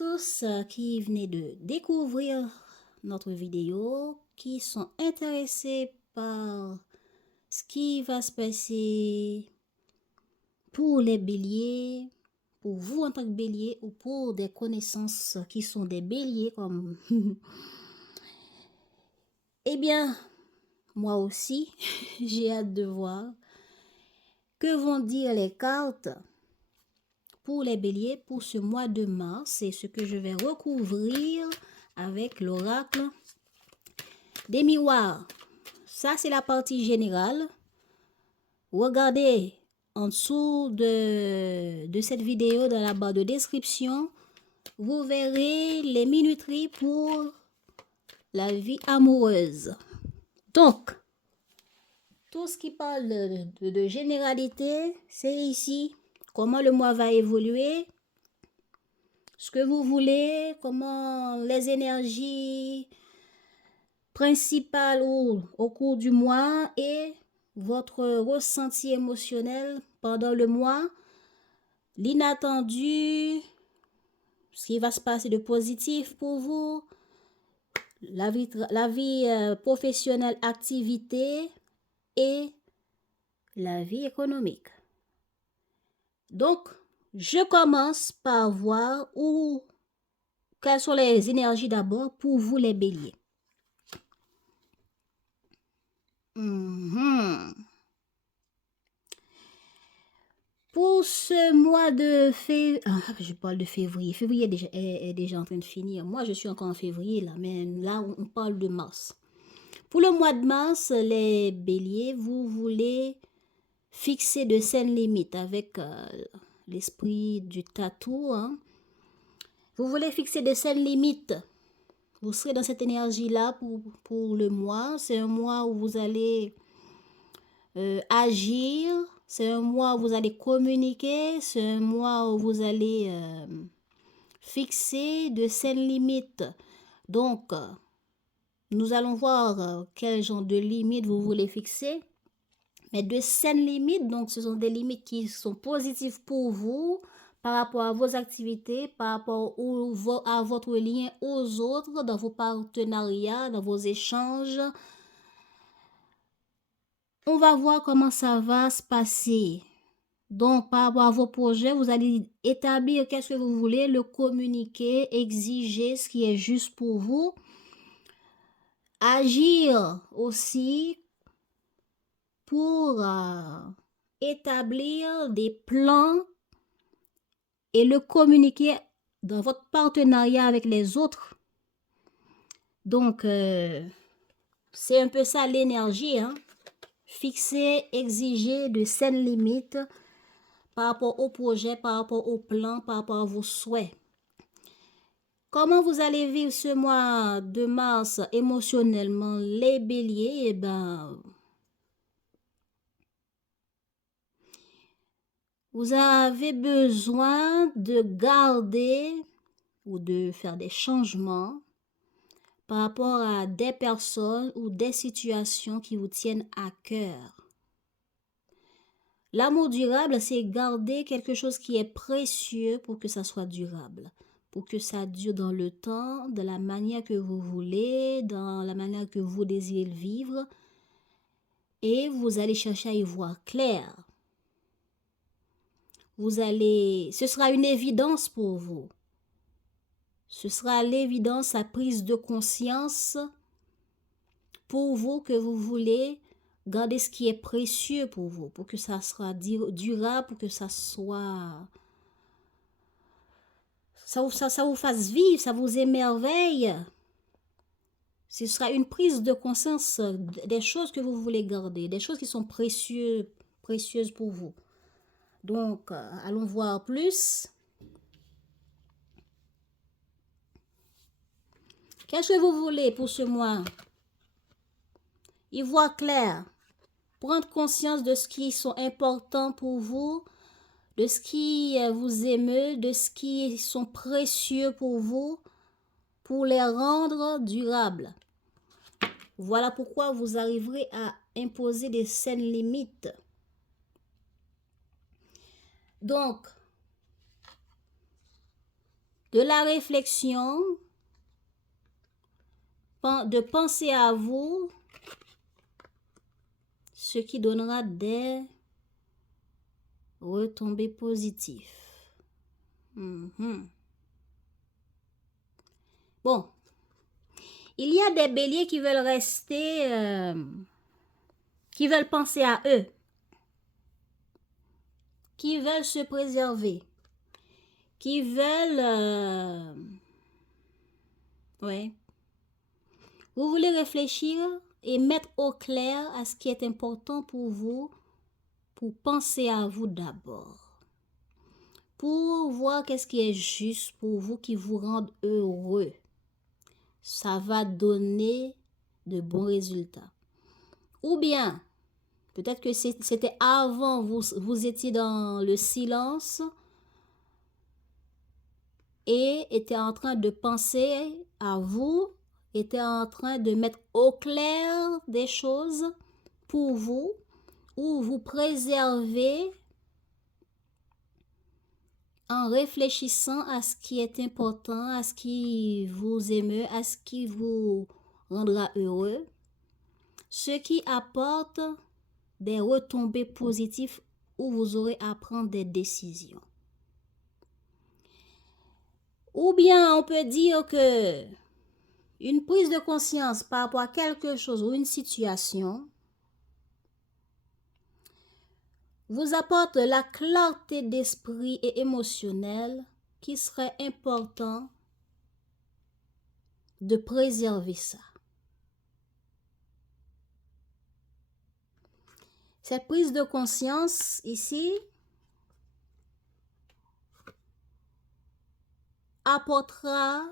tous qui venez de découvrir notre vidéo, qui sont intéressés par ce qui va se passer pour les béliers, pour vous en tant que bélier ou pour des connaissances qui sont des béliers comme... Eh bien, moi aussi, j'ai hâte de voir que vont dire les cartes pour les béliers pour ce mois de mars. C'est ce que je vais recouvrir avec l'oracle des miroirs. Ça, c'est la partie générale. Regardez en dessous de cette vidéo dans la barre de description. Vous verrez les minuteries pour la vie amoureuse. Donc, tout ce qui parle de généralité, c'est ici. Comment le mois va évoluer, ce que vous voulez, comment les énergies principales au cours du mois et votre ressenti émotionnel pendant le mois, l'inattendu, ce qui va se passer de positif pour vous, la vie professionnelle, activité et la vie économique. Donc, je commence par voir quelles sont les énergies d'abord pour vous les béliers. Pour ce mois de février, je parle de février. Février est déjà en train de finir. Moi, je suis encore en février, là, mais là, on parle de mars. Pour le mois de mars, les béliers, vous voulez fixer de saines limites avec l'esprit du tatou. Hein. Vous voulez fixer de saines limites. Vous serez dans cette énergie-là pour le mois. C'est un mois où vous allez agir. C'est un mois où vous allez communiquer. C'est un mois où vous allez fixer de saines limites. Donc, nous allons voir quel genre de limites vous voulez fixer. Mais de saines limites, donc ce sont des limites qui sont positives pour vous par rapport à vos activités, par rapport à votre lien aux autres, dans vos partenariats, dans vos échanges. On va voir comment ça va se passer. Donc, par rapport à vos projets, vous allez établir qu'est-ce que vous voulez, le communiquer, exiger ce qui est juste pour vous. Agir aussi pour établir des plans et le communiquer dans votre partenariat avec les autres. Donc, c'est un peu ça l'énergie. Hein? Fixer, exiger de saines limites par rapport au projet, par rapport au plan, par rapport à vos souhaits. Comment vous allez vivre ce mois de mars émotionnellement, les béliers? Eh ben, vous avez besoin de garder ou de faire des changements par rapport à des personnes ou des situations qui vous tiennent à cœur. L'amour durable, c'est garder quelque chose qui est précieux pour que ça soit durable, pour que ça dure dans le temps, de la manière que vous voulez, dans la manière que vous désirez le vivre, et vous allez chercher à y voir clair. Ce sera une évidence pour vous. Ce sera l'évidence, la prise de conscience pour vous que vous voulez garder ce qui est précieux pour vous, pour que ça soit durable, pour que ça soit... Ça vous fasse vivre, ça vous émerveille. Ce sera une prise de conscience des choses que vous voulez garder, des choses qui sont précieuses pour vous. Donc, allons voir plus. Qu'est-ce que vous voulez pour ce mois? Y voir clair. Prendre conscience de ce qui sont importants pour vous, de ce qui vous émeut, de ce qui sont précieux pour vous, pour les rendre durables. Voilà pourquoi vous arriverez à imposer des saines limites. Donc, de la réflexion, de penser à vous, ce qui donnera des retombées positives. Bon, il y a des béliers qui veulent rester, qui veulent penser à eux, qui veulent se préserver, qui veulent... ouais. Vous voulez réfléchir et mettre au clair à ce qui est important pour vous, pour penser à vous d'abord, pour voir qu'est-ce qui est juste pour vous, qui vous rende heureux. Ça va donner de bons résultats. Ou bien, peut-être que c'était avant, vous étiez dans le silence et étiez en train de penser à vous, étiez en train de mettre au clair des choses pour vous, ou vous préservez en réfléchissant à ce qui est important, à ce qui vous émeut, à ce qui vous rendra heureux, ce qui apporte des retombées positives où vous aurez à prendre des décisions. Ou bien on peut dire que une prise de conscience par rapport à quelque chose ou une situation vous apporte la clarté d'esprit et émotionnelle qui serait important de préserver ça. Cette prise de conscience ici apportera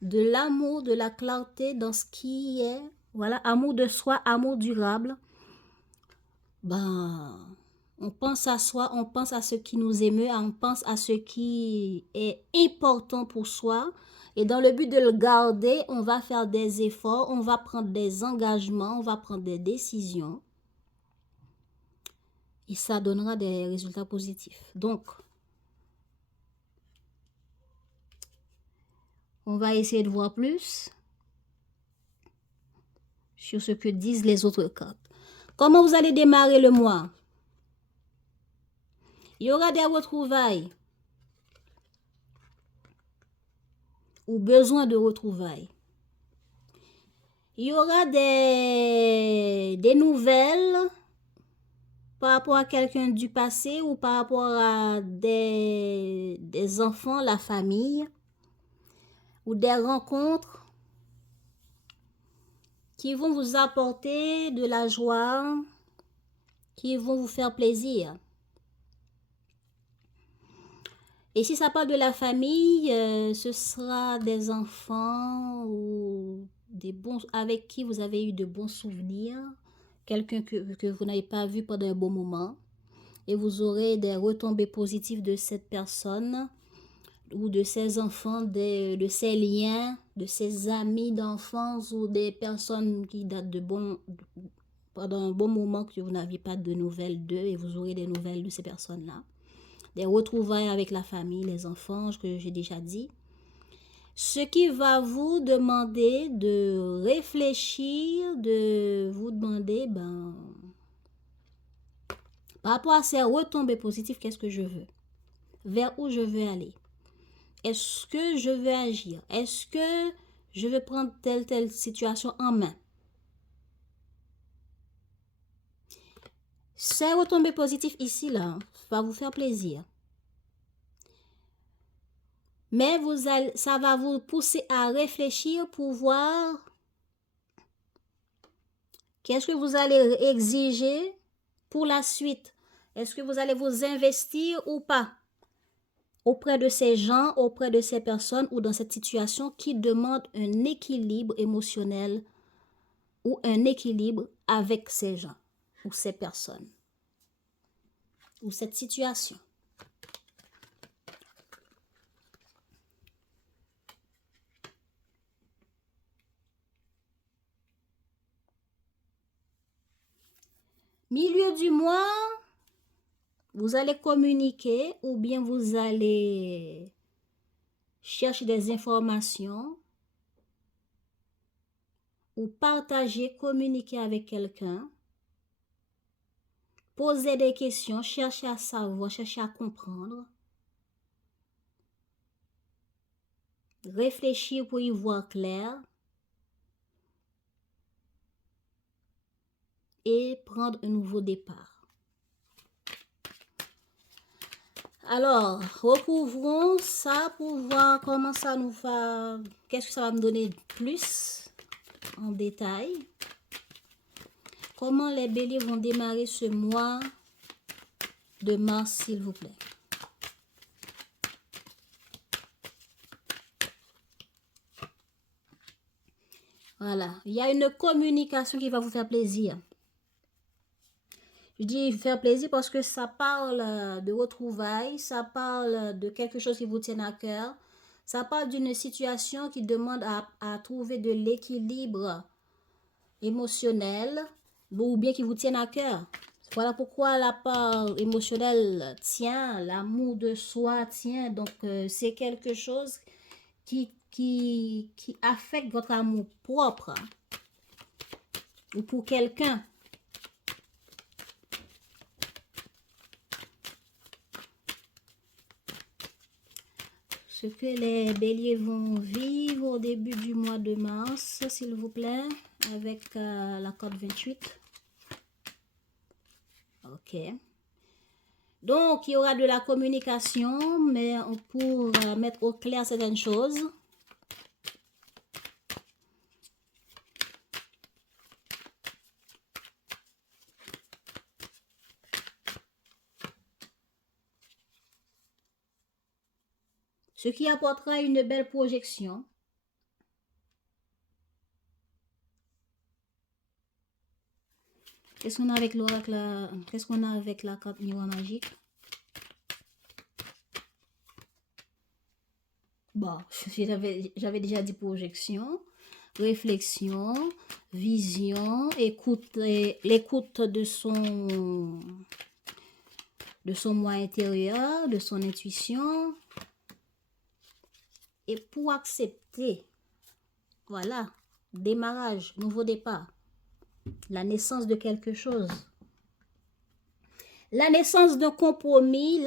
de l'amour, de la clarté dans ce qui est, voilà, amour de soi, amour durable. Ben, on pense à soi, on pense à ce qui nous émeut, on pense à ce qui est important pour soi. Et dans le but de le garder, on va faire des efforts, on va prendre des engagements, on va prendre des décisions. Et ça donnera des résultats positifs. Donc, on va essayer de voir plus sur ce que disent les autres cartes. Comment vous allez démarrer le mois? Il y aura des retrouvailles ou besoin de retrouvailles. Il y aura des nouvelles par rapport à quelqu'un du passé ou par rapport à des enfants, la famille, ou des rencontres qui vont vous apporter de la joie, qui vont vous faire plaisir. Et si ça parle de la famille, ce sera des enfants ou des bons, avec qui vous avez eu de bons souvenirs, quelqu'un que vous n'avez pas vu pendant un bon moment, et vous aurez des retombées positives de cette personne ou de ses enfants, de ses liens, de ses amis d'enfance ou des personnes qui datent de pendant un bon moment que vous n'aviez pas de nouvelles d'eux, et vous aurez des nouvelles de ces personnes-là. Des retrouvailles avec la famille, les enfants, que j'ai déjà dit. Ce qui va vous demander de réfléchir, de vous demander, par rapport à ces retombées positives, qu'est-ce que je veux? Vers où je veux aller? Est-ce que je veux agir? Est-ce que je veux prendre telle situation en main? Ces retombées positives ici, là, va vous faire plaisir. Mais ça va vous pousser à réfléchir pour voir qu'est-ce que vous allez exiger pour la suite. Est-ce que vous allez vous investir ou pas auprès de ces gens, auprès de ces personnes ou dans cette situation qui demande un équilibre émotionnel ou un équilibre avec ces gens ou ces personnes ou cette situation. Milieu du mois, vous allez communiquer ou bien vous allez chercher des informations ou partager, communiquer avec quelqu'un, poser des questions, chercher à savoir, chercher à comprendre, réfléchir pour y voir clair et prendre un nouveau départ. Alors, recouvrons ça pour voir comment ça nous va, qu'est-ce que ça va me donner plus en détail. Comment les béliers vont démarrer ce mois de mars, s'il vous plaît. Voilà, il y a une communication qui va vous faire plaisir. Je dis faire plaisir parce que ça parle de retrouvailles, ça parle de quelque chose qui vous tient à cœur, ça parle d'une situation qui demande à trouver de l'équilibre émotionnel ou bien qui vous tienne à cœur. Voilà pourquoi la part émotionnelle tient, l'amour de soi tient. Donc, c'est quelque chose qui affecte votre amour propre ou pour quelqu'un. Ce que les béliers vont vivre au début du mois de mars, s'il vous plaît, avec la corde 28. Ok. Donc, il y aura de la communication, mais pour mettre au clair certaines choses. Ce qui apportera une belle projection. Qu'est-ce qu'on a avec l'oracle? Qu'est-ce qu'on a avec la carte miroir magique? Bon, j'avais déjà dit projection, réflexion, vision, écoute, l'écoute de son moi intérieur, de son intuition. Et pour accepter, voilà, démarrage, nouveau départ, la naissance de quelque chose. La naissance d'un compromis,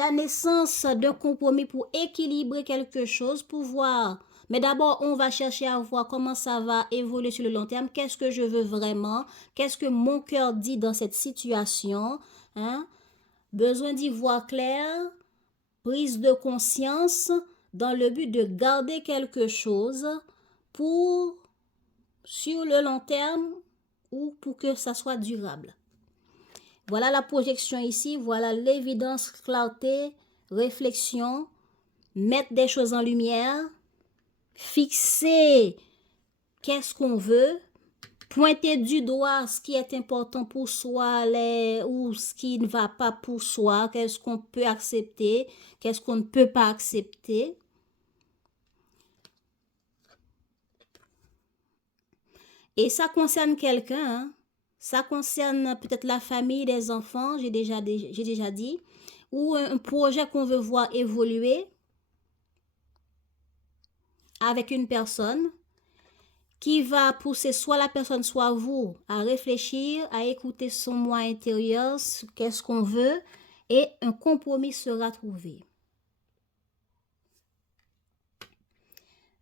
pour équilibrer quelque chose, pour voir. Mais d'abord, on va chercher à voir comment ça va évoluer sur le long terme. Qu'est-ce que je veux vraiment? Qu'est-ce que mon cœur dit dans cette situation? Hein? Besoin d'y voir clair, prise de conscience dans le but de garder quelque chose pour, sur le long terme ou pour que ça soit durable. Voilà la projection ici, voilà l'évidence, clarté, réflexion, mettre des choses en lumière, fixer qu'est-ce qu'on veut, pointer du doigt ce qui est important pour soi ou ce qui ne va pas pour soi, qu'est-ce qu'on peut accepter, qu'est-ce qu'on ne peut pas accepter. Et ça concerne quelqu'un, hein? Ça concerne peut-être la famille, les enfants, j'ai déjà dit, ou un projet qu'on veut voir évoluer avec une personne qui va pousser soit la personne, soit vous à réfléchir, à écouter son moi intérieur, qu'est-ce qu'on veut, et un compromis sera trouvé.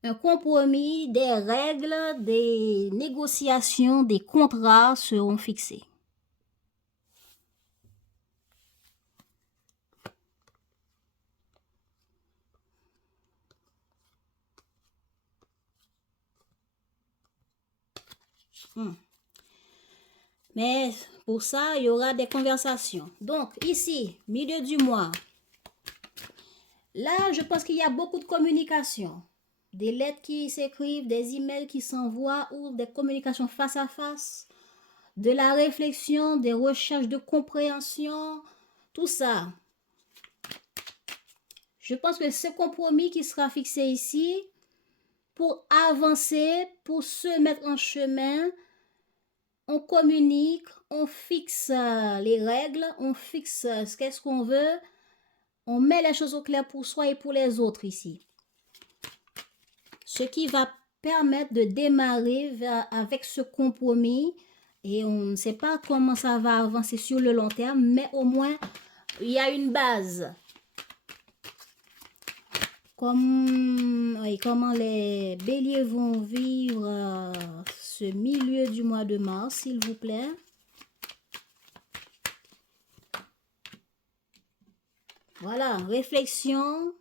Un compromis, des règles, des négociations, des contrats seront fixés. Mais pour ça, il y aura des conversations. Donc, ici, milieu du mois, là, je pense qu'il y a beaucoup de communication. Des lettres qui s'écrivent, des emails qui s'envoient ou des communications face à face, de la réflexion, des recherches de compréhension, tout ça. Je pense que ce compromis qui sera fixé ici, pour avancer, pour se mettre en chemin, on communique, on fixe les règles, on fixe qu'est-ce qu'on veut, on met les choses au clair pour soi et pour les autres ici. Ce qui va permettre de démarrer avec ce compromis. Et on ne sait pas comment ça va avancer sur le long terme, mais au moins, il y a une base. Comment les béliers vont vivre ce milieu du mois de mars, s'il vous plaît. Voilà, réflexion,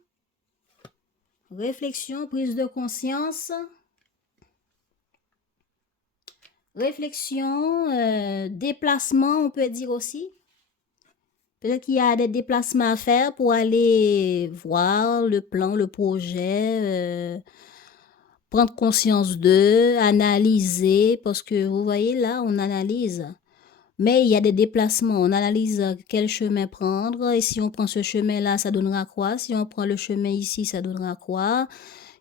prise de conscience, réflexion, déplacement, on peut dire aussi. Peut-être qu'il y a des déplacements à faire pour aller voir le plan, le projet, prendre conscience d'eux, analyser, parce que vous voyez là, on analyse. Mais il y a des déplacements, on analyse quel chemin prendre, et si on prend ce chemin-là, ça donnera quoi? Si on prend le chemin ici, ça donnera quoi?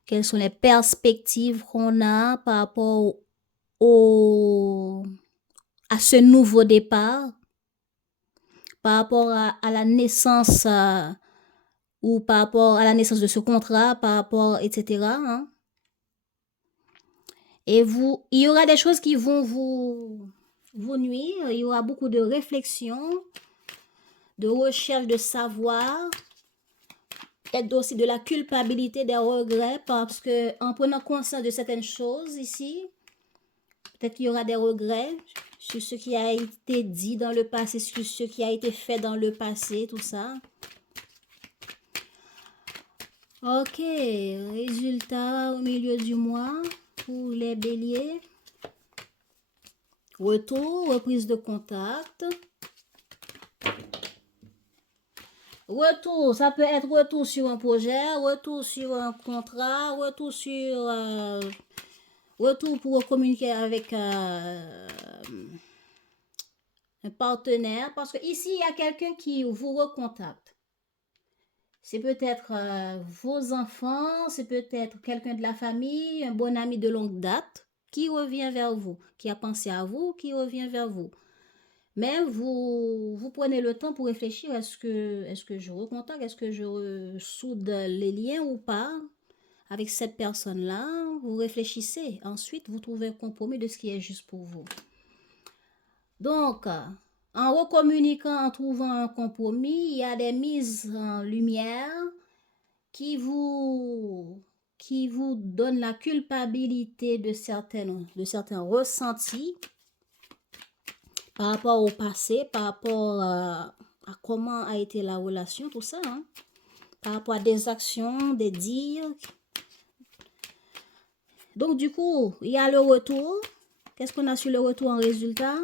Quelles sont les perspectives qu'on a par rapport à ce nouveau départ? Par rapport à la naissance ou par rapport à la naissance de ce contrat, par rapport, etc. Hein? Et il y aura des choses qui vont vous nuire, il y aura beaucoup de réflexion, de recherche de savoir, peut-être aussi de la culpabilité, des regrets, parce que en prenant conscience de certaines choses ici, peut-être qu'il y aura des regrets sur ce qui a été dit dans le passé, sur ce qui a été fait dans le passé, tout ça. Ok, résultat au milieu du mois pour les béliers. Retour, reprise de contact. Retour, ça peut être retour sur un projet, retour sur un contrat, retour pour communiquer avec un partenaire. Parce que ici, il y a quelqu'un qui vous recontacte. C'est peut-être vos enfants, c'est peut-être quelqu'un de la famille, un bon ami de longue date qui revient vers vous, qui a pensé à vous, qui revient vers vous. Mais vous prenez le temps pour réfléchir, est-ce que je recontacte, est-ce que je soude les liens ou pas avec cette personne-là? Vous réfléchissez, ensuite vous trouvez un compromis de ce qui est juste pour vous. Donc, en recommuniquant, en trouvant un compromis, il y a des mises en lumière qui vous donnent la culpabilité de certains ressentis par rapport au passé, par rapport à comment a été la relation, tout ça, hein? Par rapport à des actions, des dires. Donc, du coup, il y a le retour. Qu'est-ce qu'on a sur le retour en résultat?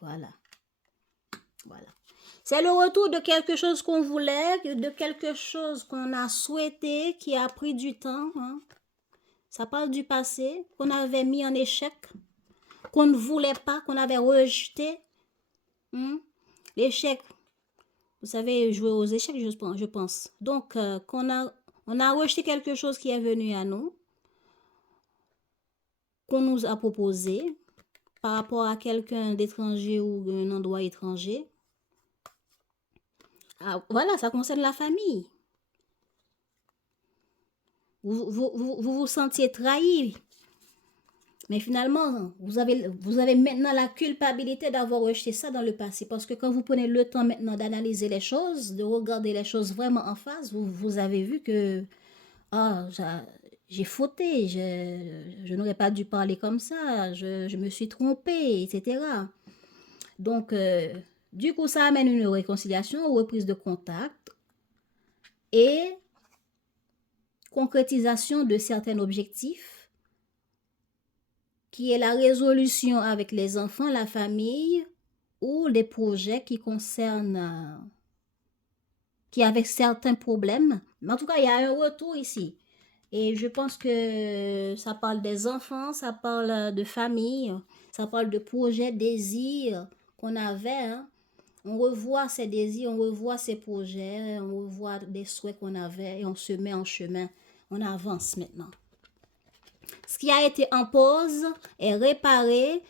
Voilà. Voilà. C'est le retour de quelque chose qu'on voulait, de quelque chose qu'on a souhaité, qui a pris du temps. Hein? Ça parle du passé, qu'on avait mis en échec, qu'on ne voulait pas, qu'on avait rejeté. L'échec, vous savez, jouer aux échecs, je pense. Donc, on a rejeté quelque chose qui est venu à nous, qu'on nous a proposé par rapport à quelqu'un d'étranger ou d'un endroit étranger. Ah, voilà, ça concerne la famille. Vous sentiez trahi. Mais finalement, vous avez maintenant la culpabilité d'avoir rejeté ça dans le passé. Parce que quand vous prenez le temps maintenant d'analyser les choses, de regarder les choses vraiment en face, vous avez vu que j'ai fauté, je n'aurais pas dû parler comme ça, je me suis trompée, etc. Donc, du coup, ça amène une réconciliation, reprise de contact et concrétisation de certains objectifs, qui est la résolution avec les enfants, la famille ou les projets qui concernent, qui avec certains problèmes. Mais en tout cas, il y a un retour ici. Et je pense que ça parle des enfants, ça parle de famille, ça parle de projets, désirs qu'on avait. Hein. On revoit ces désirs, on revoit ces projets, on revoit des souhaits qu'on avait et on se met en chemin. On avance maintenant. Ce qui a été en pause est réparé.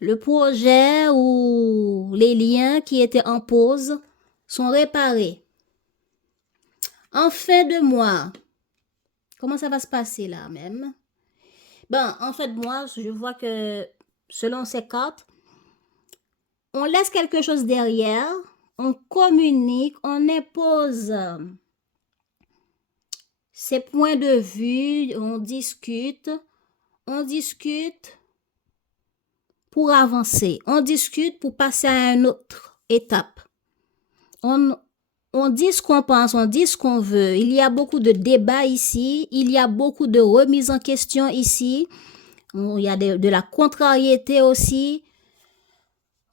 Le projet ou les liens qui étaient en pause sont réparés. En fin de mois, comment ça va se passer là même? Ben, en fin de mois, je vois que selon ces cartes, on laisse quelque chose derrière, on communique, on impose ses points de vue, on discute pour avancer, on discute pour passer à une autre étape. On dit ce qu'on pense, on dit ce qu'on veut. Il y a beaucoup de débats ici, il y a beaucoup de remises en question ici, il y a de la contrariété aussi.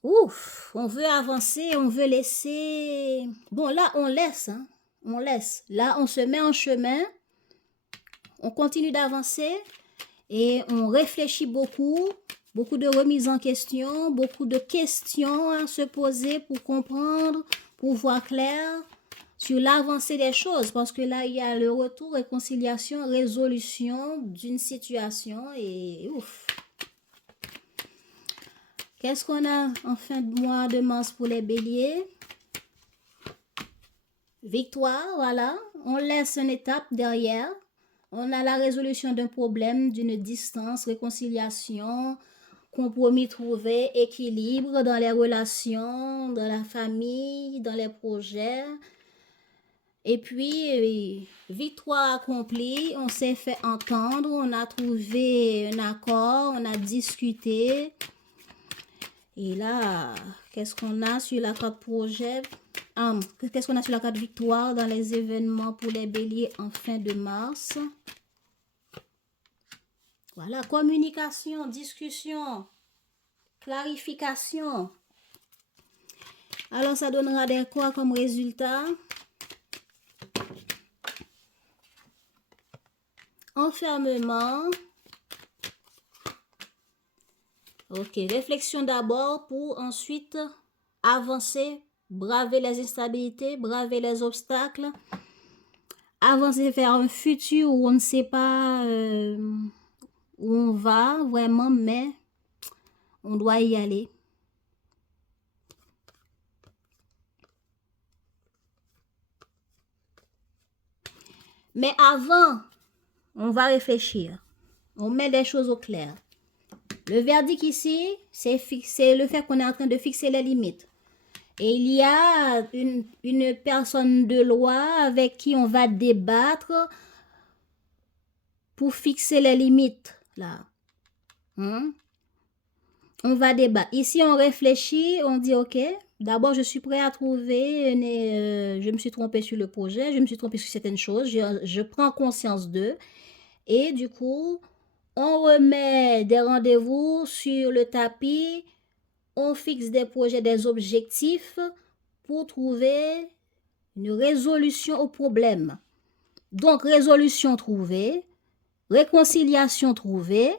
Ouf, on veut avancer, on veut laisser... Bon, là, on laisse, hein. On laisse. Là, on se met en chemin, on continue d'avancer et on réfléchit beaucoup de remises en question, beaucoup de questions à se poser pour comprendre, pour voir clair sur l'avancée des choses. Parce que là, il y a le retour, réconciliation, résolution d'une situation et ouf. Qu'est-ce qu'on a en fin de mois de mars pour les béliers? Victoire, voilà. On laisse une étape derrière. On a la résolution d'un problème, d'une distance, réconciliation, compromis trouvé, équilibre dans les relations, dans la famille, dans les projets. Et puis, victoire accomplie, on s'est fait entendre, on a trouvé un accord, on a discuté. Et là, qu'est-ce qu'on a sur la carte projet? Qu'est-ce qu'on a sur la carte victoire dans les événements pour les béliers en fin de mars? Voilà, communication, discussion, clarification. Alors, ça donnera des quoi comme résultat? Enfermement. Ok, réflexion d'abord pour ensuite avancer, braver les instabilités, braver les obstacles, avancer vers un futur où on ne sait pas où on va vraiment, mais on doit y aller. Mais avant, on va réfléchir. On met des choses au clair. Le verdict ici, c'est le fait qu'on est en train de fixer les limites. Et il y a une personne de loi avec qui on va débattre pour fixer les limites. Là. On va débattre. Ici, on réfléchit, on dit, OK, d'abord, je suis prêt à trouver, je me suis trompé sur le projet, je me suis trompé sur certaines choses, je prends conscience d'eux. Et du coup, on remet des rendez-vous sur le tapis, on fixe des projets, des objectifs pour trouver une résolution au problème. Donc, résolution trouvée, réconciliation trouvée.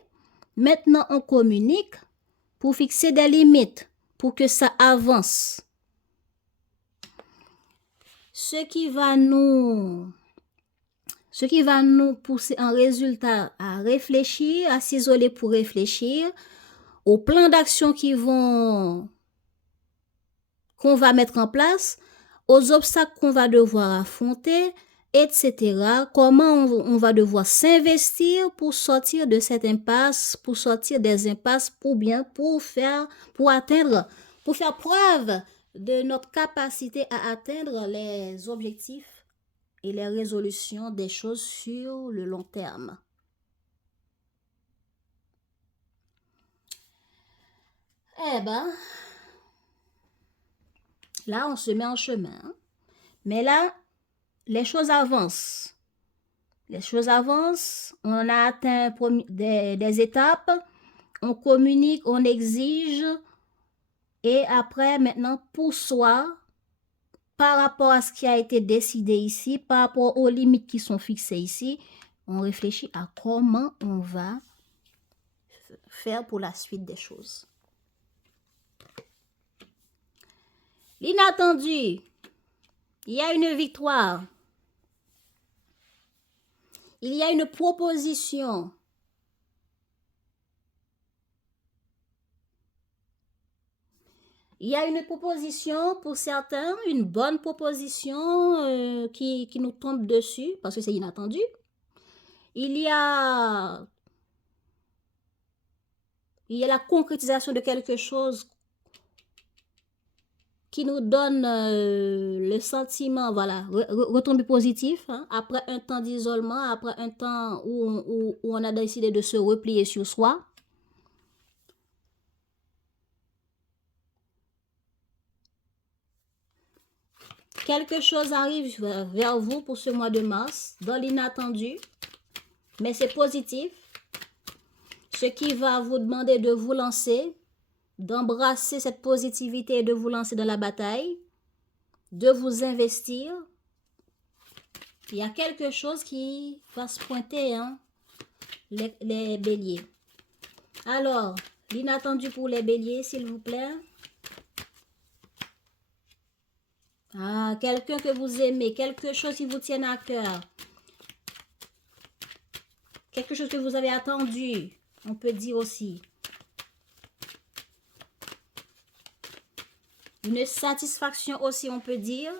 Maintenant, on communique pour fixer des limites, pour que ça avance. Ce qui va nous pousser en résultat à réfléchir, à s'isoler pour réfléchir, aux plans d'action qu'on va mettre en place, aux obstacles qu'on va devoir affronter, etc. Comment on va devoir s'investir pour sortir de cette impasse, pour sortir des impasses, pour faire preuve de notre capacité à atteindre les objectifs et les résolutions des choses sur le long terme. Eh ben, là, on se met en chemin. Mais là, les choses avancent. On a atteint des étapes, on communique, on exige. Et après, maintenant, pour soi, par rapport à ce qui a été décidé ici, par rapport aux limites qui sont fixées ici, on réfléchit à comment on va faire pour la suite des choses. L'inattendu, il y a une victoire. Il y a une proposition. Il y a une proposition pour certains, une bonne proposition qui nous tombe dessus parce que c'est inattendu. Il y a la concrétisation de quelque chose qui nous donne le sentiment, voilà, retombée positif, hein, après un temps d'isolement, après un temps où on a décidé de se replier sur soi. Quelque chose arrive vers vous pour ce mois de mars, dans l'inattendu, mais c'est positif. Ce qui va vous demander de vous lancer, d'embrasser cette positivité et de vous lancer dans la bataille, de vous investir. Il y a quelque chose qui va se pointer, hein, les béliers. Alors, l'inattendu pour les béliers, s'il vous plaît. Ah, quelqu'un que vous aimez, quelque chose qui vous tienne à cœur. Quelque chose que vous avez attendu, on peut dire aussi. Une satisfaction aussi, on peut dire.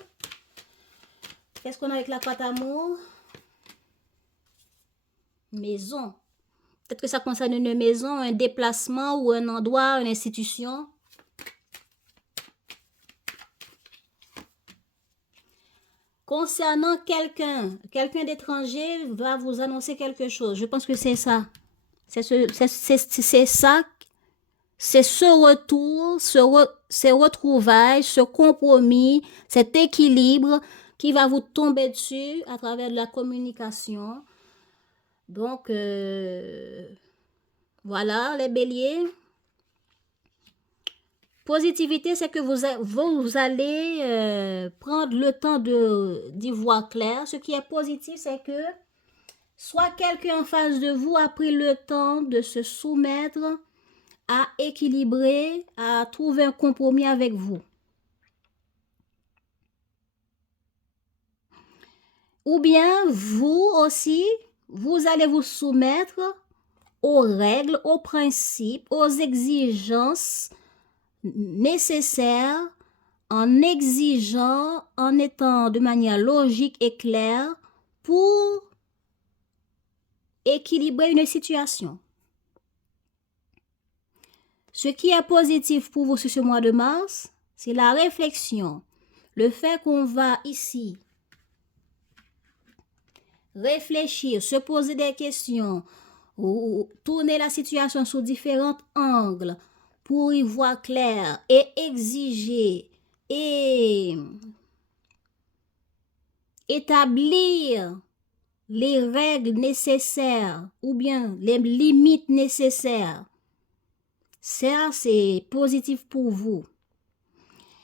Qu'est-ce qu'on a avec la carte amour? Maison. Peut-être que ça concerne une maison, un déplacement ou un endroit, une institution. Concernant quelqu'un d'étranger va vous annoncer quelque chose. Je pense que c'est ça. C'est ça. C'est ce retour, ces retrouvailles, ce compromis, cet équilibre qui va vous tomber dessus à travers la communication. Donc, voilà, les béliers. Positivité, c'est que vous allez prendre le temps d'y voir clair. Ce qui est positif, c'est que soit quelqu'un en face de vous a pris le temps de se soumettre à équilibrer, à trouver un compromis avec vous. Ou bien, vous aussi, vous allez vous soumettre aux règles, aux principes, aux exigences nécessaires en exigeant, en étant de manière logique et claire pour équilibrer une situation. Ce qui est positif pour vous sur ce mois de mars, c'est la réflexion. Le fait qu'on va ici réfléchir, se poser des questions, ou tourner la situation sous différents angles pour y voir clair et exiger et établir les règles nécessaires ou bien les limites nécessaires. Ça, c'est positif pour vous.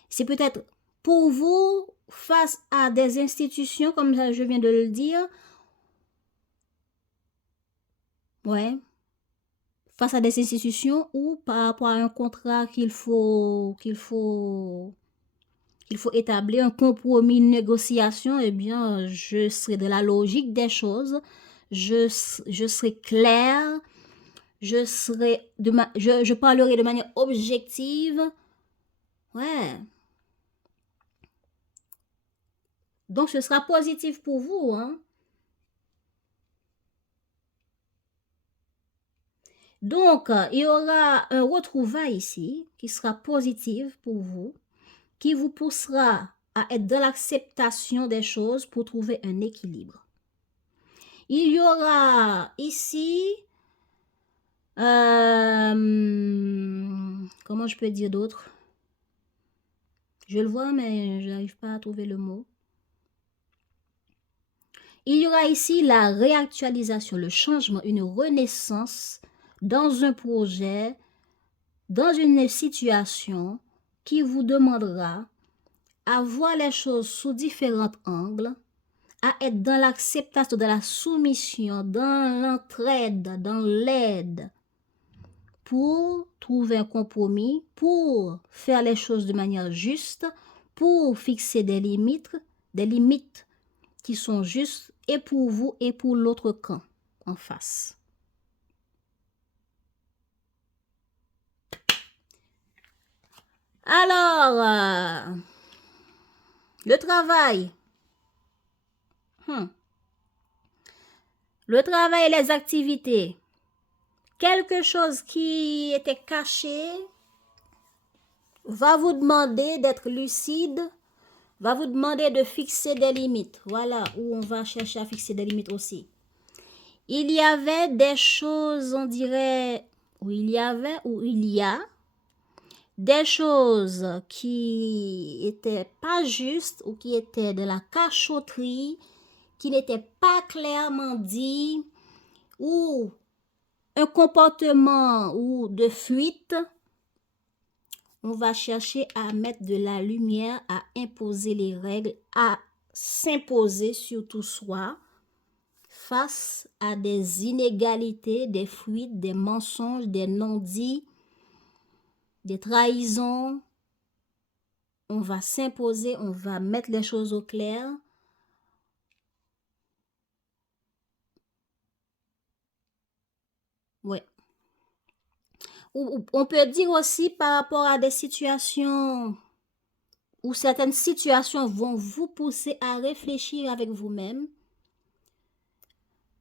C'est peut-être pour vous face à des institutions, comme ça je viens de le dire. Ouais. Face à des institutions ou par rapport à un contrat qu'il faut établir, un compromis, une négociation, eh bien, je serai de la logique des choses. Je serai claire. Je parlerai de manière objective. Ouais. Donc, ce sera positif pour vous, hein. Donc, il y aura un retrouvaille ici qui sera positif pour vous, qui vous poussera à être dans l'acceptation des choses pour trouver un équilibre. Il y aura ici, comment je peux dire d'autre? Je le vois, mais je n'arrive pas à trouver le mot. Il y aura ici la réactualisation, le changement, une renaissance dans un projet, dans une situation qui vous demandera à voir les choses sous différents angles, à être dans l'acceptation, de la soumission, dans l'entraide, dans l'aide, pour trouver un compromis, pour faire les choses de manière juste, pour fixer des limites qui sont justes et pour vous et pour l'autre camp en face. Alors, le travail. Le travail et les activités. Quelque chose qui était caché va vous demander d'être lucide, va vous demander de fixer des limites. Voilà où on va chercher à fixer des limites aussi. Il y avait des choses, on dirait, où il y avait, où il y a, des choses qui étaient pas justes ou qui étaient de la cachotterie, qui n'étaient pas clairement dit, ou un comportement ou de fuite. On va chercher à mettre de la lumière, à imposer les règles, à s'imposer surtout soi face à des inégalités, des fuites, des mensonges, des non-dits, des trahisons. On va s'imposer, on va mettre les choses au clair. Ouais. On peut dire aussi par rapport à des situations où certaines situations vont vous pousser à réfléchir avec vous-même,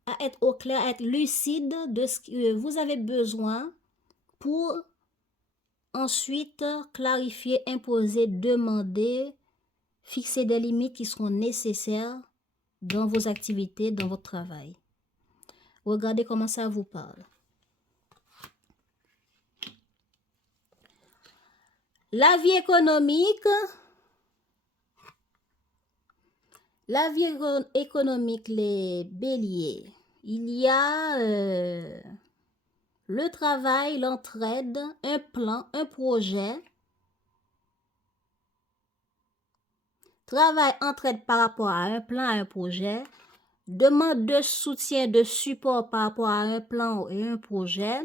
à être au clair, à être lucide de ce que vous avez besoin pour ensuite clarifier, imposer, demander, fixer des limites qui seront nécessaires dans vos activités, dans votre travail. Regardez comment ça vous parle. La vie économique, les béliers. Il y a le travail, l'entraide, un plan, un projet. Travail, entraide par rapport à un plan, à un projet. Demande de soutien, de support par rapport à un plan et un projet.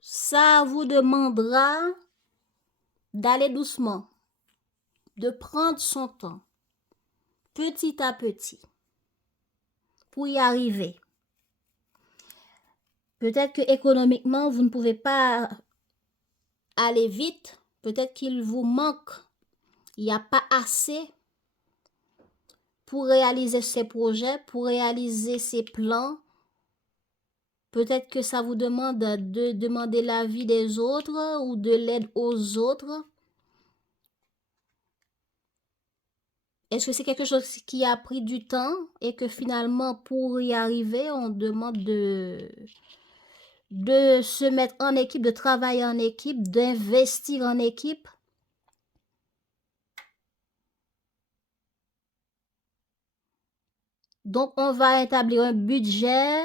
Ça vous demandera d'aller doucement, de prendre son temps, petit à petit, pour y arriver. Peut-être que économiquement, vous ne pouvez pas aller vite. Peut-être qu'il vous manque, il n'y a pas assez pour réaliser ces projets, pour réaliser ces plans. Peut-être que ça vous demande de demander l'avis des autres ou de l'aide aux autres. Est-ce que c'est quelque chose qui a pris du temps et que finalement, pour y arriver, on demande de se mettre en équipe, de travailler en équipe, d'investir en équipe? Donc, on va établir un budget,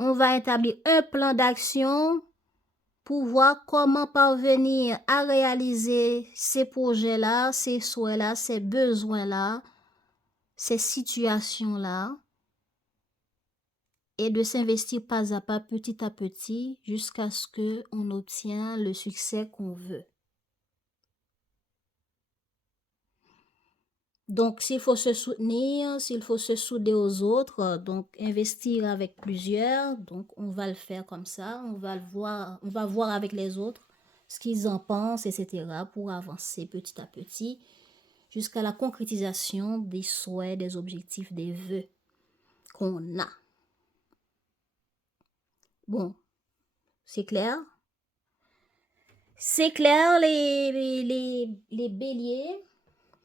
on va établir un plan d'action pour voir comment parvenir à réaliser ces projets-là, ces souhaits-là, ces besoins-là, ces situations-là, et de s'investir pas à pas, petit à petit, jusqu'à ce qu'on obtient le succès qu'on veut. Donc, s'il faut se soutenir, s'il faut se souder aux autres, donc investir avec plusieurs, donc on va le faire comme ça, on va voir avec les autres ce qu'ils en pensent, etc., pour avancer petit à petit jusqu'à la concrétisation des souhaits, des objectifs, des vœux qu'on a. Bon, c'est clair? C'est clair, les béliers.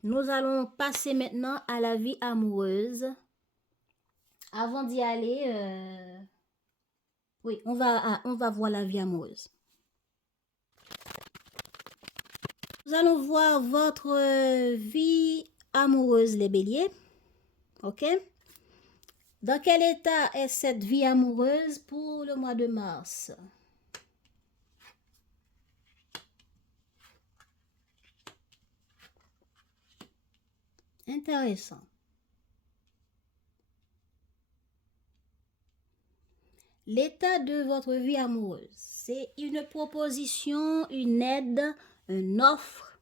Nous allons passer maintenant à la vie amoureuse. Avant d'y aller, oui, on va voir la vie amoureuse. Nous allons voir votre vie amoureuse, les béliers. OK? Dans quel état est cette vie amoureuse pour le mois de mars? Intéressant. L'état de votre vie amoureuse, c'est une proposition, une aide, une offre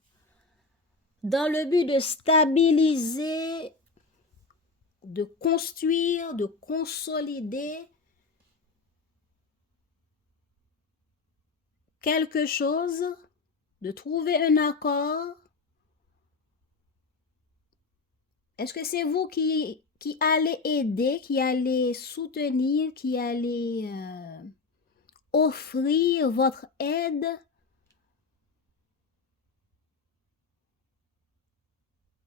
dans le but de stabiliser, de construire, de consolider quelque chose, de trouver un accord. Est-ce que c'est vous qui allez aider, qui allez soutenir, qui allez offrir votre aide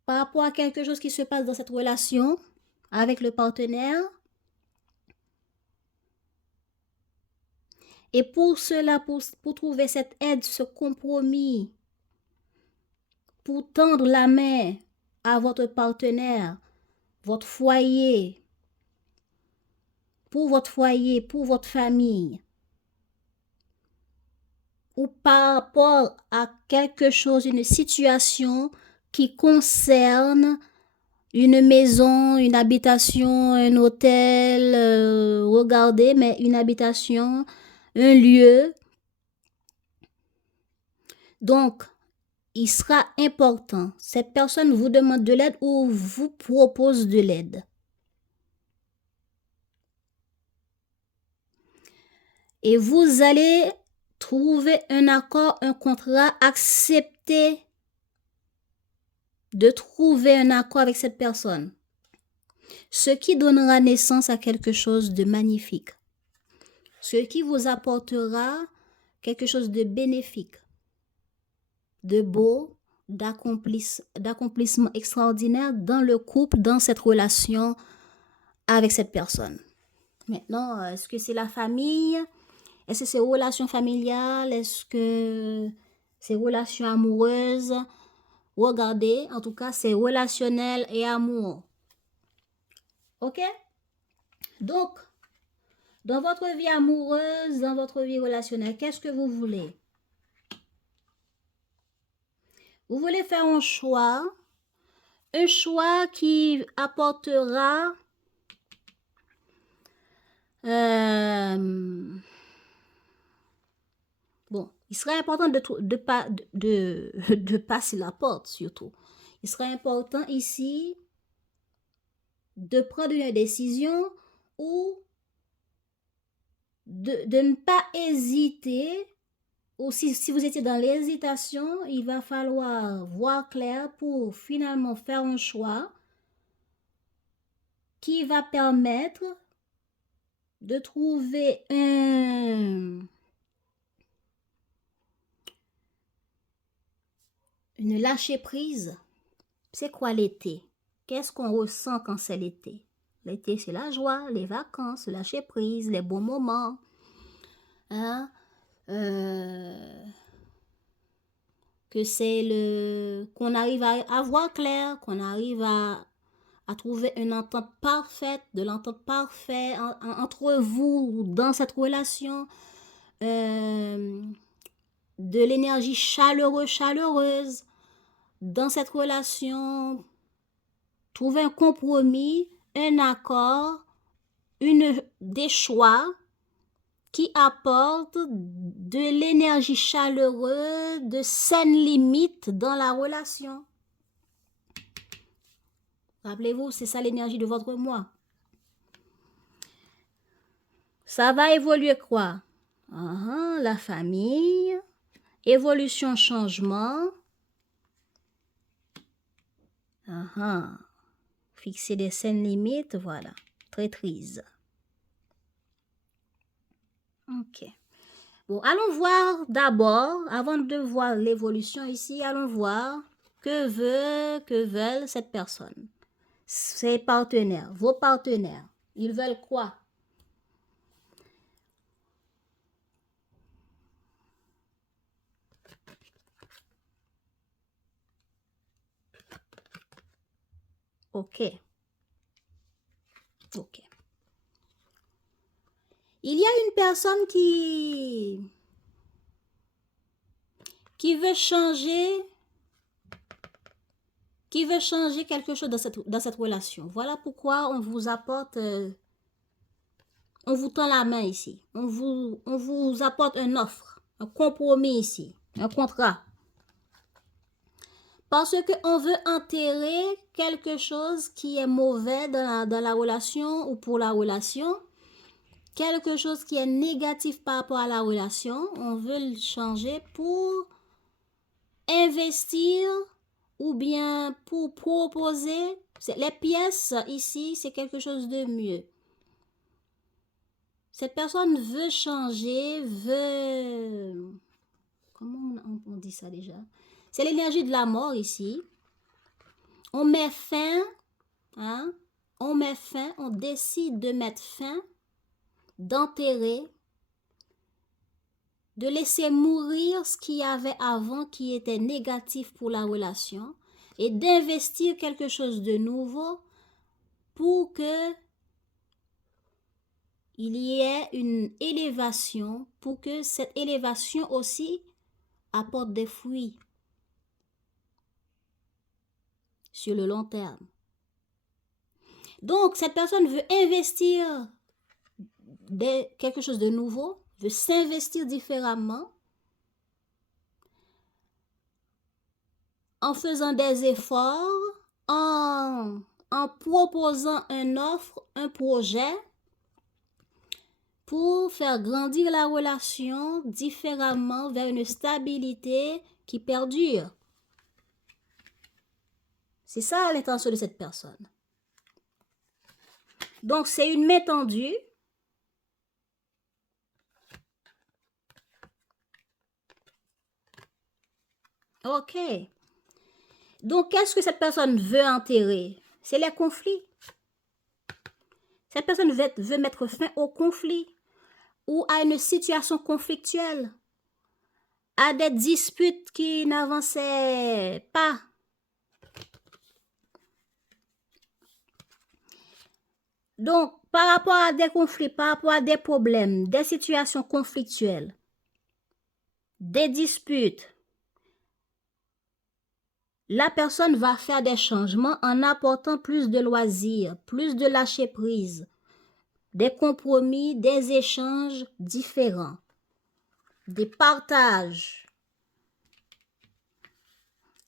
par rapport à quelque chose qui se passe dans cette relation avec le partenaire? Et pour cela, pour trouver cette aide, ce compromis, pour tendre la main à votre partenaire, votre foyer, pour votre famille, ou par rapport à quelque chose, une situation qui concerne une maison, une habitation, un hôtel, regardez, mais une habitation, un lieu. Donc, il sera important. Cette personne vous demande de l'aide ou vous propose de l'aide. Et vous allez trouver un accord, un contrat, accepter de trouver un accord avec cette personne. Ce qui donnera naissance à quelque chose de magnifique. Ce qui vous apportera quelque chose de bénéfique, de beau, d'accomplissement extraordinaire dans le couple, dans cette relation avec cette personne. Maintenant, est-ce que c'est la famille? Est-ce que c'est relations familiales? Est-ce que c'est relations amoureuses? Regardez, en tout cas, c'est relationnel et amour. Ok? Donc, dans votre vie amoureuse, dans votre vie relationnelle, qu'est-ce que vous voulez? Vous voulez faire un choix qui apportera bon, il serait important de passer la porte surtout. Il serait important ici de prendre une décision ou de ne pas hésiter. Ou si vous étiez dans l'hésitation, il va falloir voir clair pour finalement faire un choix qui va permettre de trouver une lâcher prise. C'est quoi l'été? Qu'est-ce qu'on ressent quand c'est l'été? L'été, c'est la joie, les vacances, lâcher prise, les bons moments. Hein? Que c'est qu'on arrive à voir clair, qu'on arrive à trouver une entente parfaite, de l'entente parfaite entre vous dans cette relation, de l'énergie chaleureuse dans cette relation, trouver un compromis, un accord, des choix qui apportent de l'énergie chaleureuse, de saines limites dans la relation. Rappelez-vous, c'est ça l'énergie de votre moi. Ça va évoluer quoi? La famille, évolution, changement. Fixer des saines limites, voilà. Traîtrise. Ok. Bon, allons voir d'abord, avant de voir l'évolution ici, allons voir que veulent cette personne. Ses partenaires, vos partenaires, ils veulent quoi? Ok. Il y a une personne qui veut changer quelque chose dans cette relation. Voilà pourquoi on vous apporte, on vous tend la main ici. On vous apporte une offre, un compromis ici, un contrat. Parce qu'on veut enterrer quelque chose qui est mauvais dans la relation ou pour la relation. quelque chose qui est négatif par rapport à la relation, on veut le changer pour investir ou bien pour proposer. Les pièces ici, c'est quelque chose de mieux. Cette personne veut changer, veut... Comment on dit ça déjà? C'est l'énergie de la mort ici. On met fin, hein? On met fin, on décide de mettre fin, d'enterrer, de laisser mourir ce qu'il y avait avant qui était négatif pour la relation et d'investir quelque chose de nouveau pour que il y ait une élévation, pour que cette élévation aussi apporte des fruits sur le long terme. Donc, cette personne veut investir quelque chose de nouveau, veut s'investir différemment en faisant des efforts, en proposant une offre, un projet pour faire grandir la relation différemment vers une stabilité qui perdure. C'est ça l'intention de cette personne. Donc, c'est une main tendue. OK. Donc, qu'est-ce que cette personne veut enterrer? C'est les conflits. Cette personne veut mettre fin au conflit ou à une situation conflictuelle, à des disputes qui n'avançaient pas. Donc, par rapport à des conflits, par rapport à des problèmes, des situations conflictuelles, des disputes, la personne va faire des changements en apportant plus de loisirs, plus de lâcher prise, des compromis, des échanges différents, des partages.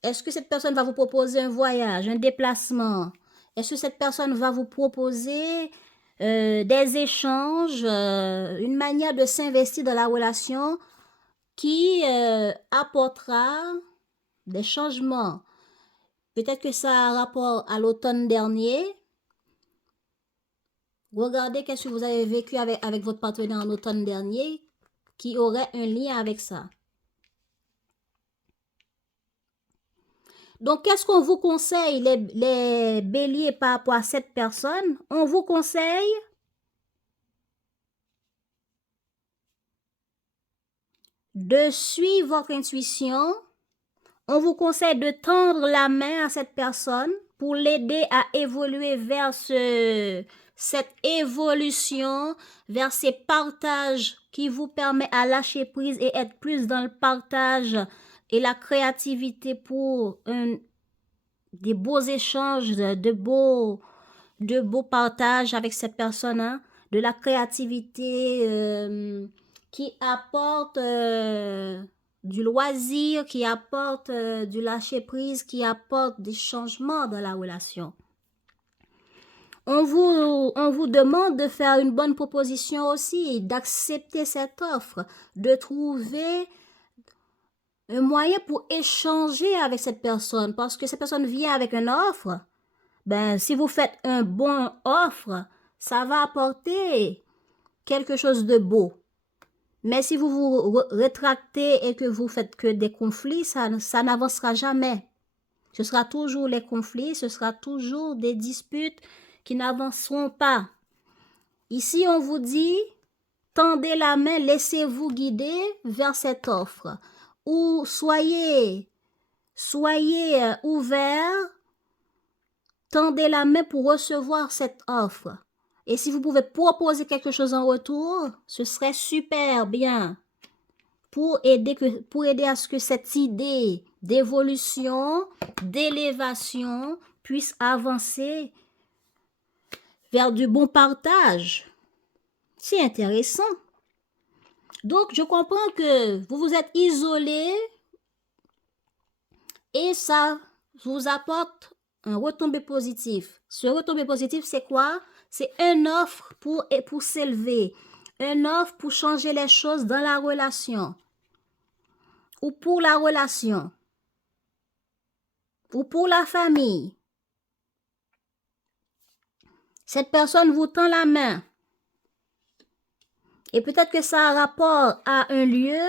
Est-ce que cette personne va vous proposer un voyage, un déplacement? Est-ce que cette personne va vous proposer des échanges, une manière de s'investir dans la relation qui apportera des changements? Peut-être que ça a rapport à l'automne dernier. Regardez qu'est-ce que vous avez vécu avec votre partenaire en automne dernier qui aurait un lien avec ça. Donc, qu'est-ce qu'on vous conseille, les béliers, par rapport à cette personne? On vous conseille de suivre votre intuition. On vous conseille de tendre la main à cette personne pour l'aider à évoluer vers cette évolution, vers ces partages qui vous permettent à lâcher prise et être plus dans le partage et la créativité pour des beaux échanges, de beaux partages avec cette personne, hein, de la créativité qui apporte du loisir, qui apporte du lâcher-prise, qui apporte des changements dans la relation. On vous demande de faire une bonne proposition aussi, d'accepter cette offre, de trouver un moyen pour échanger avec cette personne, parce que cette personne vient avec une offre. Ben, si vous faites un bon offre, ça va apporter quelque chose de beau. Mais si vous vous rétractez et que vous faites que des conflits, ça n'avancera jamais. Ce sera toujours les conflits, ce sera toujours des disputes qui n'avanceront pas. Ici, on vous dit, tendez la main, laissez-vous guider vers cette offre. Ou soyez ouverts, tendez la main pour recevoir cette offre. Et si vous pouvez proposer quelque chose en retour, ce serait super bien pour aider à ce que cette idée d'évolution, d'élévation puisse avancer vers du bon partage. C'est intéressant. Donc, je comprends que vous vous êtes isolé et ça vous apporte un retombé positif. Ce retombé positif, c'est quoi? C'est une offre pour s'élever. une offre pour changer les choses dans la relation ou pour la relation ou pour la famille. Cette personne vous tend la main. Et peut-être que ça a rapport à un lieu,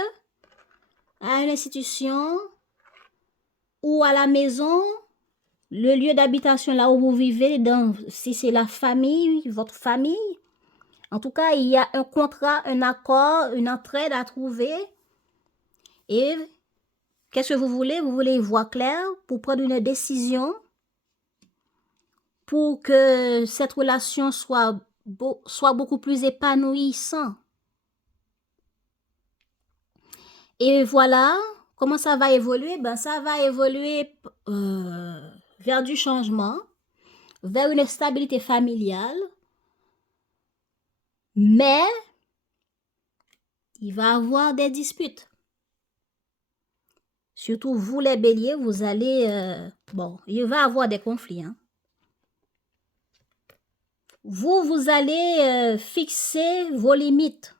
à une institution ou à la maison, le lieu d'habitation là où vous vivez, si c'est la famille, votre famille. En tout cas, il y a un contrat, un accord, une entraide à trouver. Et qu'est-ce que vous voulez? Vous voulez y voir clair pour prendre une décision pour que cette relation soit beaucoup plus épanouissante. Et voilà, comment ça va évoluer? Ben, ça va évoluer vers du changement, vers une stabilité familiale, mais il va y avoir des disputes. Surtout vous les béliers, vous allez... il va y avoir des conflits. Hein. Vous allez fixer vos limites.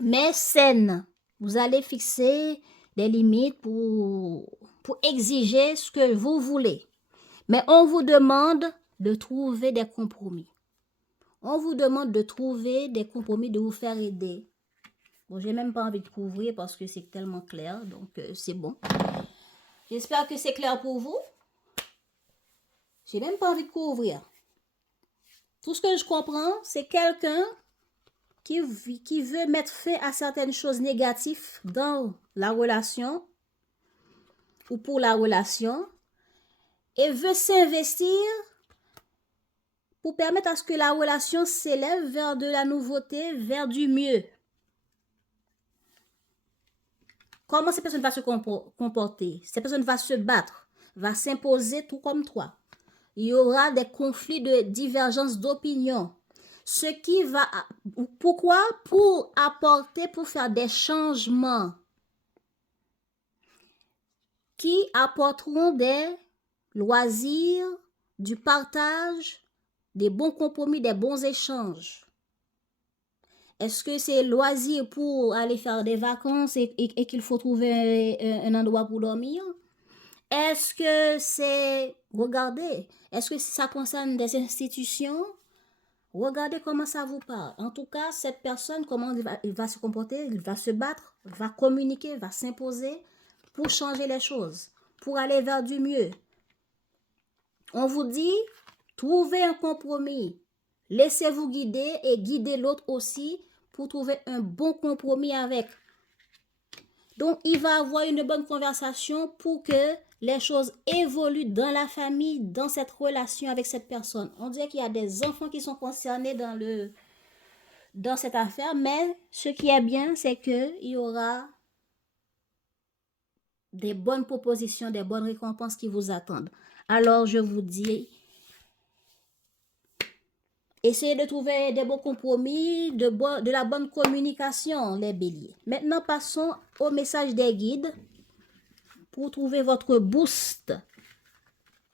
Mais saines. Vous allez fixer des limites pour exiger ce que vous voulez. Mais on vous demande de trouver des compromis. On vous demande de trouver des compromis, de vous faire aider. Bon, j'ai même pas envie de couvrir parce que c'est tellement clair, donc c'est bon. J'espère que c'est clair pour vous. J'ai même pas envie de couvrir. Tout ce que je comprends, c'est quelqu'un qui veut mettre fin à certaines choses négatives dans la relation ou pour la relation et veut s'investir pour permettre à ce que la relation s'élève vers de la nouveauté, vers du mieux. Comment cette personne va se comporter? Cette personne va se battre, va s'imposer tout comme toi. Il y aura des conflits de divergence d'opinion. Ce qui va... Pourquoi? Pour apporter, pour faire des changements qui apporteront des loisirs, du partage, des bons compromis, des bons échanges. Est-ce que c'est loisir pour aller faire des vacances et qu'il faut trouver un endroit pour dormir? Est-ce que c'est... Regardez, est-ce que ça concerne des institutions? Regardez comment ça vous parle. En tout cas, cette personne, comment il va se comporter, il va se battre, va communiquer, va s'imposer pour changer les choses, pour aller vers du mieux. On vous dit, trouvez un compromis. Laissez-vous guider et guidez l'autre aussi pour trouver un bon compromis avec. Donc, il va y avoir une bonne conversation pour que les choses évoluent dans la famille, dans cette relation avec cette personne. On dirait qu'il y a des enfants qui sont concernés dans cette affaire, mais ce qui est bien, c'est qu'il y aura des bonnes propositions, des bonnes récompenses qui vous attendent. Alors, je vous dis, essayez de trouver des bons compromis, de la bonne communication, les béliers. Maintenant, passons au message des guides pour trouver votre boost.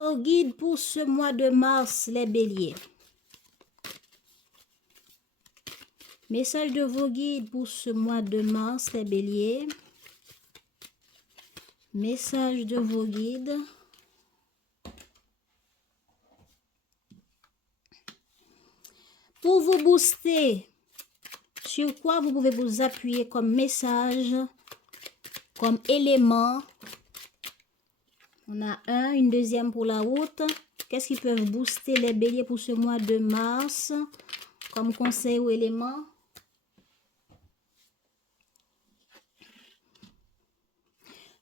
Au guide pour ce mois de mars, les béliers. Message de vos guides pour ce mois de mars, les béliers. Message de vos guides. Pour vous booster, sur quoi vous pouvez vous appuyer comme message, comme élément. On a une deuxième pour la route. Qu'est-ce qui peut booster les béliers pour ce mois de mars, comme conseil ou élément?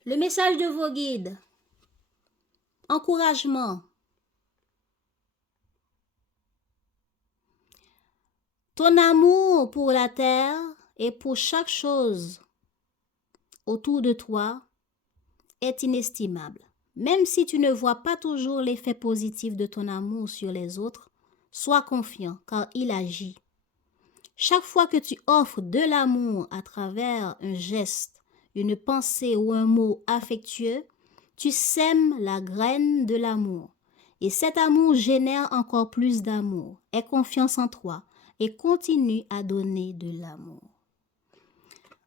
Le message de vos guides. Encouragement. Ton amour pour la terre et pour chaque chose autour de toi est inestimable. Même si tu ne vois pas toujours l'effet positif de ton amour sur les autres, sois confiant car il agit. Chaque fois que tu offres de l'amour à travers un geste, une pensée ou un mot affectueux, tu sèmes la graine de l'amour. Et cet amour génère encore plus d'amour. Aie confiance en toi. et continue à donner de l'amour.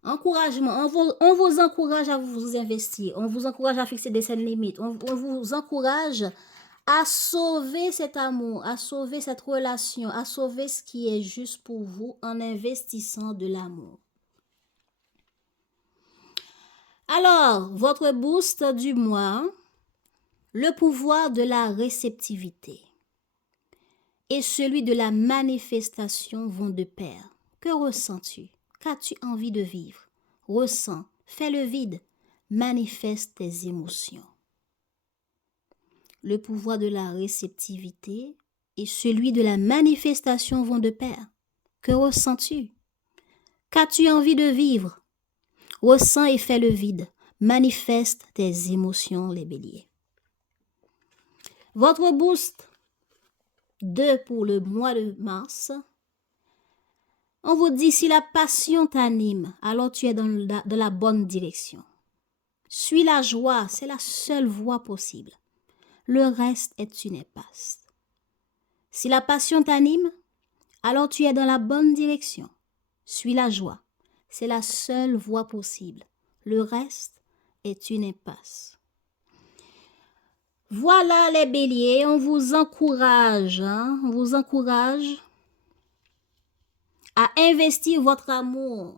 Encouragement, on vous encourage à vous investir, on vous encourage à fixer des saines limites, on vous encourage à sauver cet amour, à sauver cette relation, à sauver ce qui est juste pour vous en investissant de l'amour. Alors, votre boost du mois, le pouvoir de la réceptivité et celui de la manifestation vont de pair. Que ressens-tu? Qu'as-tu envie de vivre? Ressens, fais le vide, manifeste tes émotions. Le pouvoir de la réceptivité et celui de la manifestation vont de pair. Que ressens-tu? Qu'as-tu envie de vivre? Ressens et fais le vide, manifeste tes émotions, les béliers. Votre boost 2 pour le mois de mars. On vous dit, si la passion t'anime, alors tu es dans la bonne direction. Suis la joie, c'est la seule voie possible. Le reste est une impasse. Si la passion t'anime, alors tu es dans la bonne direction. Suis la joie, c'est la seule voie possible. Le reste est une impasse. Voilà les béliers, on vous encourage, on vous encourage à investir votre amour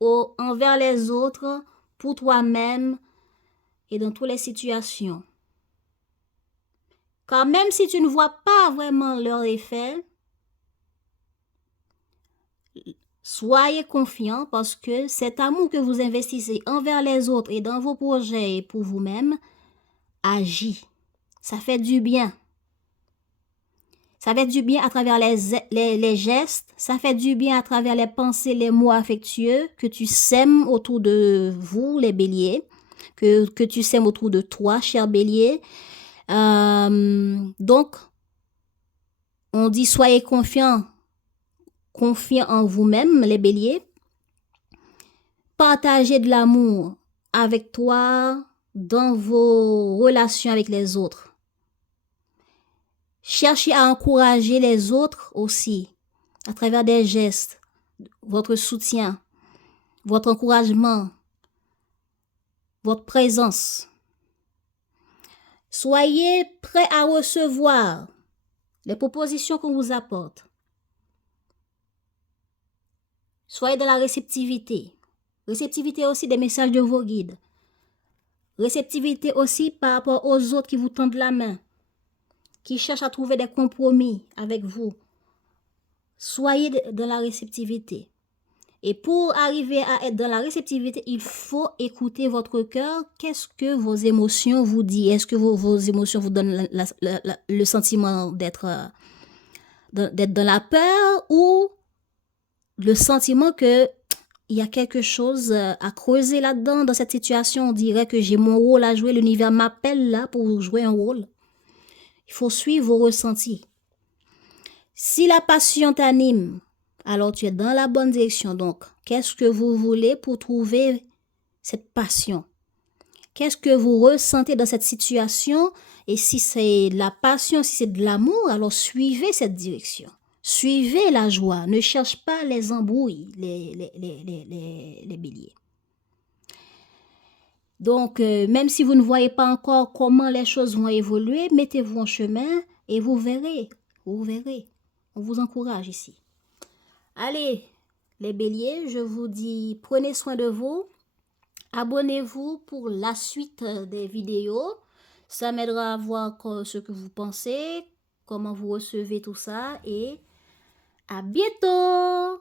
envers les autres, pour toi-même et dans toutes les situations. Car même si tu ne vois pas vraiment leur effet, soyez confiants parce que cet amour que vous investissez envers les autres et dans vos projets et pour vous-même agit. Ça fait du bien. Ça fait du bien à travers les gestes, ça fait du bien à travers les pensées, les mots affectueux que tu sèmes autour de vous, les béliers, que tu sèmes autour de toi, cher bélier. Donc, on dit soyez confiants en vous-même, les béliers. Partagez de l'amour avec toi dans vos relations avec les autres. Cherchez à encourager les autres aussi, à travers des gestes, votre soutien, votre encouragement, votre présence. Soyez prêts à recevoir les propositions qu'on vous apporte. Soyez dans la réceptivité. Réceptivité aussi des messages de vos guides. Réceptivité aussi par rapport aux autres qui vous tendent la main, qui cherchent à trouver des compromis avec vous. Soyez dans la réceptivité. Et pour arriver à être dans la réceptivité, il faut écouter votre cœur. Qu'est-ce que vos émotions vous disent? Est-ce que vos émotions vous donnent le sentiment d'être dans la peur ou le sentiment que il y a quelque chose à creuser là-dedans, dans cette situation? On dirait que j'ai mon rôle à jouer, l'univers m'appelle là pour jouer un rôle. Il faut suivre vos ressentis. Si la passion t'anime, alors tu es dans la bonne direction. Donc, qu'est-ce que vous voulez pour trouver cette passion? Qu'est-ce que vous ressentez dans cette situation? Et si c'est de la passion, si c'est de l'amour, alors suivez cette direction. Suivez la joie. Ne cherche pas les embrouilles, les béliers. Donc, même si vous ne voyez pas encore comment les choses vont évoluer, mettez-vous en chemin et vous verrez. Vous verrez. On vous encourage ici. Allez, les béliers, je vous dis, prenez soin de vous. Abonnez-vous pour la suite des vidéos. Ça m'aidera à voir ce que vous pensez, comment vous recevez tout ça. Et à bientôt!